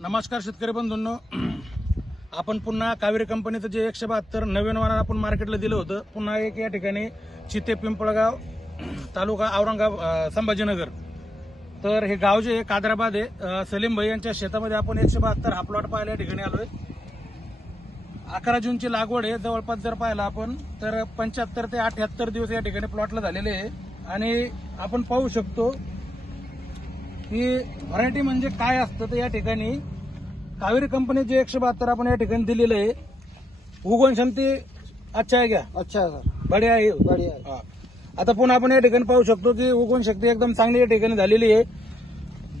नमस्कार शेतकरी बंधूंनो, आपण पुन्हा कावेरी कंपनीचं जे 172 नवीन वाहन आपण मार्केटला दिलं होतं, पुन्हा एक या ठिकाणी चिते पिंपळगाव तालुका औरंगाबाद संभाजीनगर. तर हे गाव जे कादराबाद आहे, सलीम भाई यांच्या शेतामध्ये आपण 172 हा प्लॉट पाहायला या ठिकाणी आलोय. 11 जूनची लागवड आहे. जवळपास जर पाहिला आपण तर 75 ते 78 दिवस या ठिकाणी प्लॉटला झालेले आहे. आणि आपण पाहू शकतो ही व्हरायटी म्हणजे काय असतं. तर या ठिकाणी कावेरी कंपनी जे 172 आपण या ठिकाणी दिलेलं आहे, उगवण क्षमते अच्छा आहे क्या? अच्छा है सर, बढिया आहे. बढ़िया है. हा. आता पुन्हा आपण या ठिकाणी पाहू शकतो की उगवण शक्ती एकदम चांगली या ठिकाणी झालेली आहे.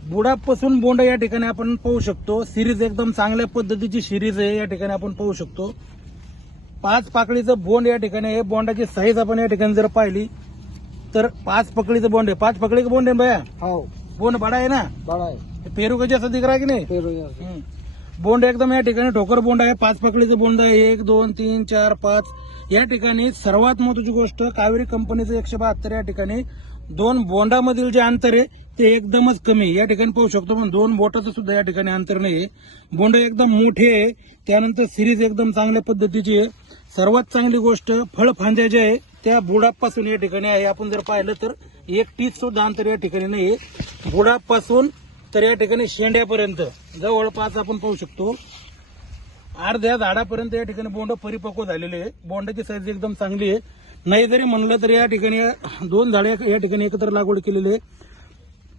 बुडापासून बोंड या ठिकाणी आपण पाहू शकतो. सिरीज एकदम चांगल्या पद्धतीची सिरीज आहे या ठिकाणी आपण पाहू शकतो. 5 पाकळीचं बोंड या ठिकाणी आहे. बोंडाची साईज आपण या ठिकाणी जर पाहिली तर 5 पकड़ीचं बोंड आहे. 5 पकड़ी का बोंड है भैया? हाँ, बोंड बड़ा है ना? बड़ा है. पेरू का जैसा दिख रहा है की नहीं? पेरू जैसा. बोंड एकदम या ठिकाणी ठोकर बोंड आहे. 5 पकडीचं बोंड आहे. 1 2 3 4 5 या ठिकाणी सर्वात महत्वाची गोष्ट कावेरी कंपनीचं 172 या ठिकाणी 2 बोंडामधील जे अंतर आहे ते एकदमच कमी आहे. या ठिकाणी पाहू शकतो, पण 2 बोटाचं सुद्धा या ठिकाणी अंतर नाही. बोंड एकदम मोठे आहे. त्यानंतर सिरीज एकदम चांगल्या पद्धतीची आहे. सर्वात चांगली गोष्ट फळ फांद्या जे आहे त्या बुडापासून या ठिकाणी आहे. आपण जर पाहिलं तर 1 टीच सुद्धा अंतर या ठिकाणी नाही. बुडापासून तर या ठिकाणी शेंड्यापर्यंत जवळपास आपण पाहू शकतो अर्ध्या झाडापर्यंत या ठिकाणी बोंड परिपक्व झालेले आहे. बोंडाची साईज एकदम चांगली आहे. नाही जरी म्हणलं तरी या ठिकाणी 2 झाडे या ठिकाणी एकत्र लागवड केलेली आहे.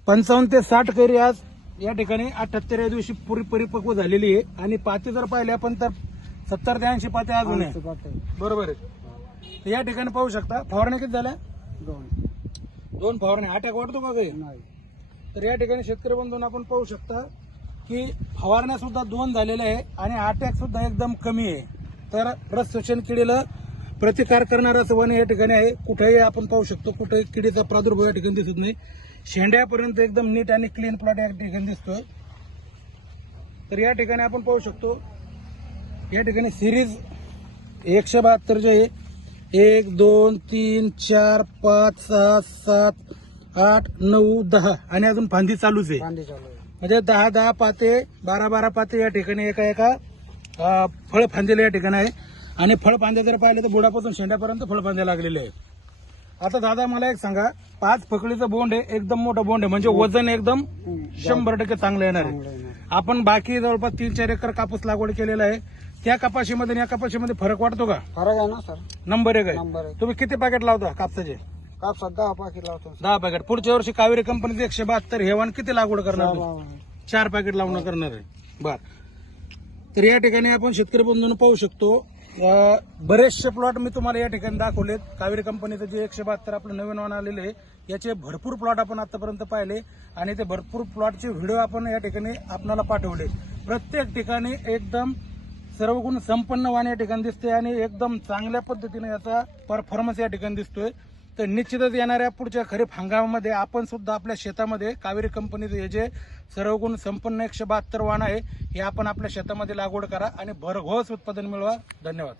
55 ते 60 कैरी आज या ठिकाणी 78 या दिवशी पुरी परिपक्व झालेली आहे. आणि पाती जर पाहिले आपण तर 70 ते 80 पाती अजून आहे. बरोबर आहे. तर या ठिकाणी पाहू शकता फवारण्या किती झाल्या? 2 फवारण्या. अटॅक वाटतो का काही? तर या ठिकाणी शेतकरी बंधूंना आपण पाहू शकता की फवारण्या सुद्धा 2 झालेल्या आहे आणि अटॅक सुद्धा एकदम कमी आहे. तर रस शोषण किडीला प्रतिकार करणारं असं वन या ठिकाणी आहे. कुठेही आपण पाहू शकतो कुठेही किडीचा प्रादुर्भाव या ठिकाणी दिसत नाही. शेंड्यापर्यंत एकदम नीट आणि क्लीन प्लॉट या ठिकाणी दिसतोय. तर या ठिकाणी आपण पाहू शकतो या ठिकाणी सिरीज 172 जे आहे 1 2 3 4 5 6 7 8 9 10 आणि अजून फांदी चालूच आहे. म्हणजे 10 पाते 12 पाते या ठिकाणी एका फळ फांदीला या ठिकाणी आहे. आणि फळ फांद्या जर पाहिले तर बुडापासून शेंड्यापर्यंत फळ फांद्या लागलेले आहे. आता दादा मला एक सांगा, 5 पकडीचं बोंड आहे, एकदम मोठं बोंड आहे, म्हणजे वजन एकदम 100% चांगलं येणार आहे. आपण बाकी जवळपास 3-4 एकर कापूस लागवड केलेला आहे. त्या कपाशीमध्ये या कपाशीमध्ये फरक वाटतो का? फरक आहे ना सर, नंबर 1 नंबर आहे. एक. तुम्ही किती पॅकेट लावता कापसाचे? कापसात 10 पाकिट लावतो. 10 पॅकेट. पुढच्या वर्षी कावेरी कंपनीचे 172 हे वाण किती लागवड करणार? 4 पॅकेट लावणं करणार आहे. बर. तर या ठिकाणी आपण शेतकरी बंधूंना पाहू शकतो बरेचसे प्लॉट मी तुम्हाला या ठिकाणी दाखवलेत. कावेरी कंपनीचं जे 172 आपलं नवीन वाहन आलेलं आहे याचे भरपूर प्लॉट आपण आतापर्यंत पाहिले आणि ते भरपूर प्लॉटचे व्हिडिओ आपण या ठिकाणी आपल्याला पाठवले. प्रत्येक ठिकाणी एकदम सर्व गुण संपन्न वाहन या ठिकाणी दिसते आणि एकदम चांगल्या पद्धतीने याचा परफॉर्मन्स या ठिकाणी दिसतोय. तर निश्चितच येणाऱ्या पुढच्या खरीप हंगामामध्ये आपण सुद्धा आपल्या शेतामध्ये कावेरी कंपनीचे हे जे सर्व गुण संपन्न 172 वाहन आहे हे आपण आपल्या शेतामध्ये लागवड करा आणि भरघोस उत्पादन मिळवा. धन्यवाद.